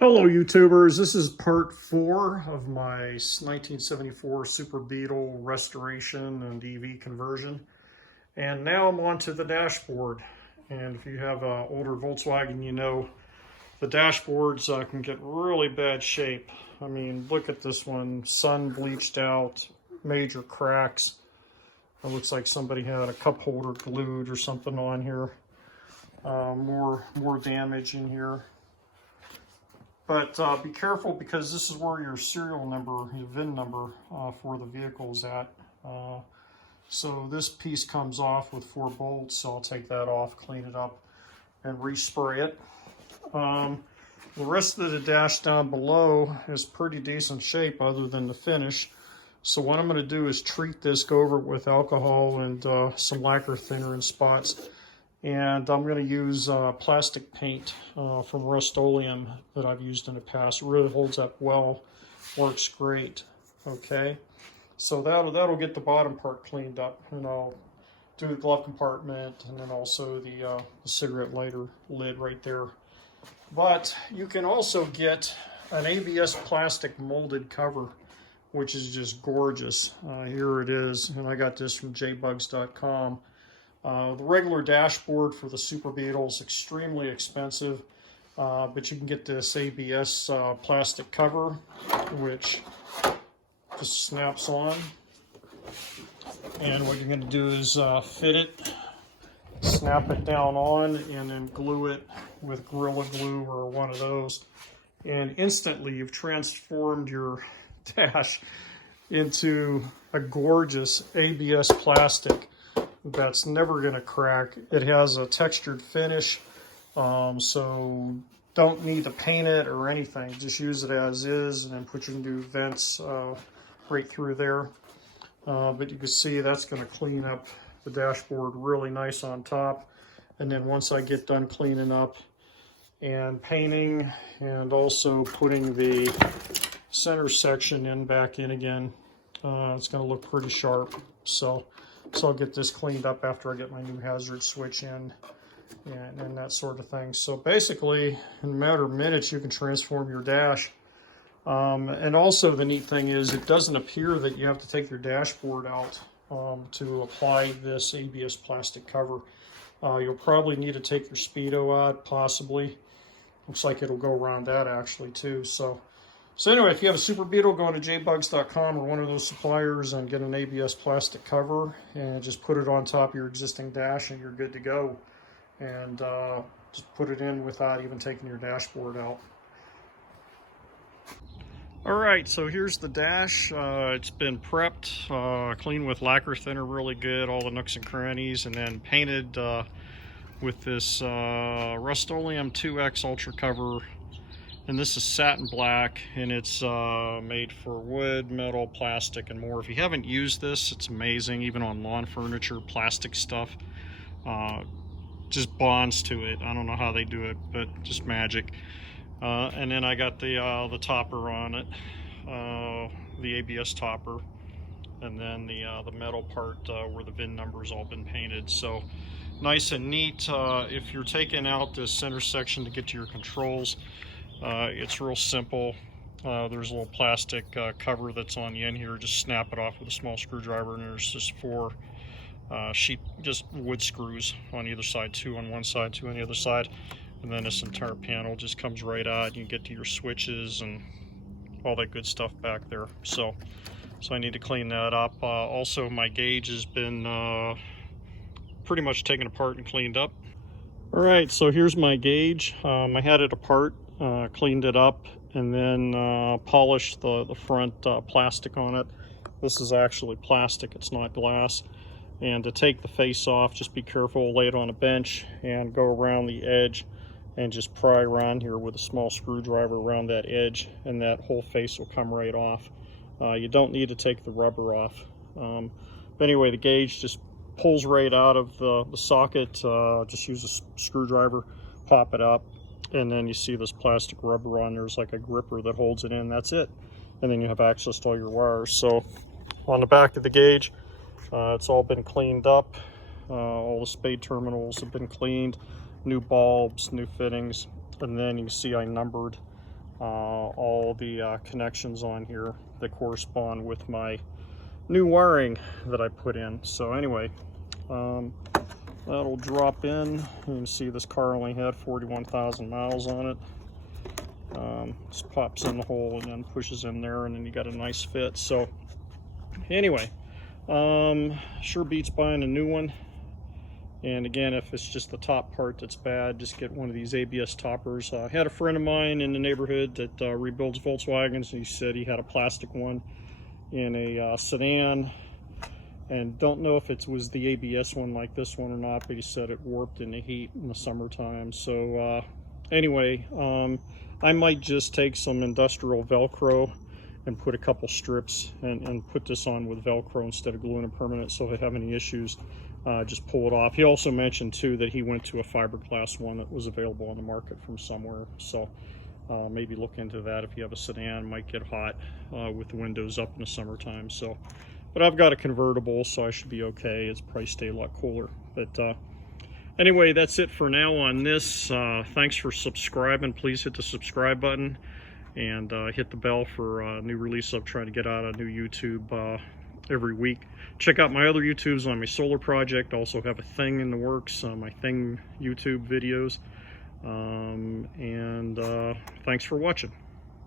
Hello YouTubers, this is part 4 of my 1974 Super Beetle restoration and EV conversion. And now I'm on to the dashboard. And if you have an older Volkswagen, you know the dashboards can get really bad shape. I mean, look at this one, sun bleached out, major cracks. It looks like somebody had a cup holder glued or something on here. More damage in here. But be careful, because this is where your serial number, your VIN number for the vehicle is at. So this piece comes off with 4 bolts, so I'll take that off, clean it up, and respray it. The rest of the dash down below is pretty decent shape other than the finish. So what I'm going to do is treat this, go over it with alcohol and some lacquer thinner in spots. And I'm going to use plastic paint from Rust-Oleum that I've used in the past. It really holds up well, works great. Okay, so that'll get the bottom part cleaned up, and I'll do the glove compartment and then also the cigarette lighter lid right there. But you can also get an ABS plastic molded cover, which is just gorgeous. Here it is, and I got this from jbugs.com. The regular dashboard for the Super Beetle is extremely expensive, but you can get this ABS plastic cover, which just snaps on. And what you're going to do is fit it, snap it down on, and then glue it with Gorilla Glue or one of those. And instantly you've transformed your dash into a gorgeous ABS plastic that's never going to crack. It has a textured finish, so don't need to paint it or anything. Just use it as is and then put your new vents right through there. But you can see that's going to clean up the dashboard really nice on top. And then once I get done cleaning up and painting and also putting the center section back in again, it's going to look pretty sharp. So I'll get this cleaned up after I get my new hazard switch in and that sort of thing. So basically, in a matter of minutes, you can transform your dash. And also the neat thing is it doesn't appear that you have to take your dashboard out to apply this ABS plastic cover. You'll probably need to take your speedo out, possibly. Looks like it'll go around that actually too. So anyway, if you have a Super Beetle, go to jbugs.com or one of those suppliers and get an ABS plastic cover and just put it on top of your existing dash and you're good to go. And just put it in without even taking your dashboard out. Alright, so here's the dash. It's been prepped, cleaned with lacquer thinner really good, all the nooks and crannies, and then painted with this Rust-Oleum 2X Ultra Cover. And this is satin black, and it's made for wood, metal, plastic, and more. If you haven't used this, it's amazing. Even on lawn furniture, plastic stuff just bonds to it. I don't know how they do it, but just magic. And then I got the topper on it, the ABS topper, and then the metal part where the VIN number's all been painted. So nice and neat. If you're taking out this center section to get to your controls, it's real simple. There's a little plastic cover that's on the end here. Just snap it off with a small screwdriver, and there's just 4 just wood screws on either side, 2 on one side, 2 on the other side. And then this entire panel just comes right out. You get to your switches and all that good stuff back there. So I need to clean that up. Also, my gauge has been pretty much taken apart and cleaned up. All right, so here's my gauge. I had it apart, cleaned it up, and then polished the front plastic on it. This is actually plastic, it's not glass. And to take the face off, just be careful, lay it on a bench and go around the edge and just pry around here with a small screwdriver around that edge, and that whole face will come right off. You don't need to take the rubber off. But anyway, the gauge just pulls right out of the socket. Just use a screwdriver, pop it up, and then you see this plastic rubber on there's like a gripper that holds it in. That's it. And then you have access to all your wires. So on the back of the gauge, it's all been cleaned up. All the spade terminals have been cleaned, new bulbs, new fittings, and then you can see I numbered all the connections on here that correspond with my new wiring that I put in. So anyway, that'll drop in. You can see this car only had 41,000 miles on it. Just pops in the hole and then pushes in there, and then you got a nice fit. So anyway, sure beats buying a new one. And again, if it's just the top part that's bad, just get one of these ABS toppers. I had a friend of mine in the neighborhood that rebuilds Volkswagens, and he said he had a plastic one in a sedan, and don't know if it was the ABS one like this one or not, but he said it warped in the heat in the summertime. So anyway, I might just take some industrial Velcro and put a couple strips and put this on with Velcro instead of gluing it permanent, so if I have any issues, just pull it off. He also mentioned too that he went to a fiberglass one that was available on the market from somewhere, so maybe look into that. If you have a sedan, it might get hot with the windows up in the summertime. So, but I've got a convertible, so I should be okay. It's probably stay a lot cooler. But anyway, that's it for now on this. Thanks for subscribing. Please hit the subscribe button and hit the bell for new release. I'm trying to get out a new YouTube every week. Check out my other YouTubes on my solar project. Also have a thing in the works, my thing YouTube videos. And thanks for watching.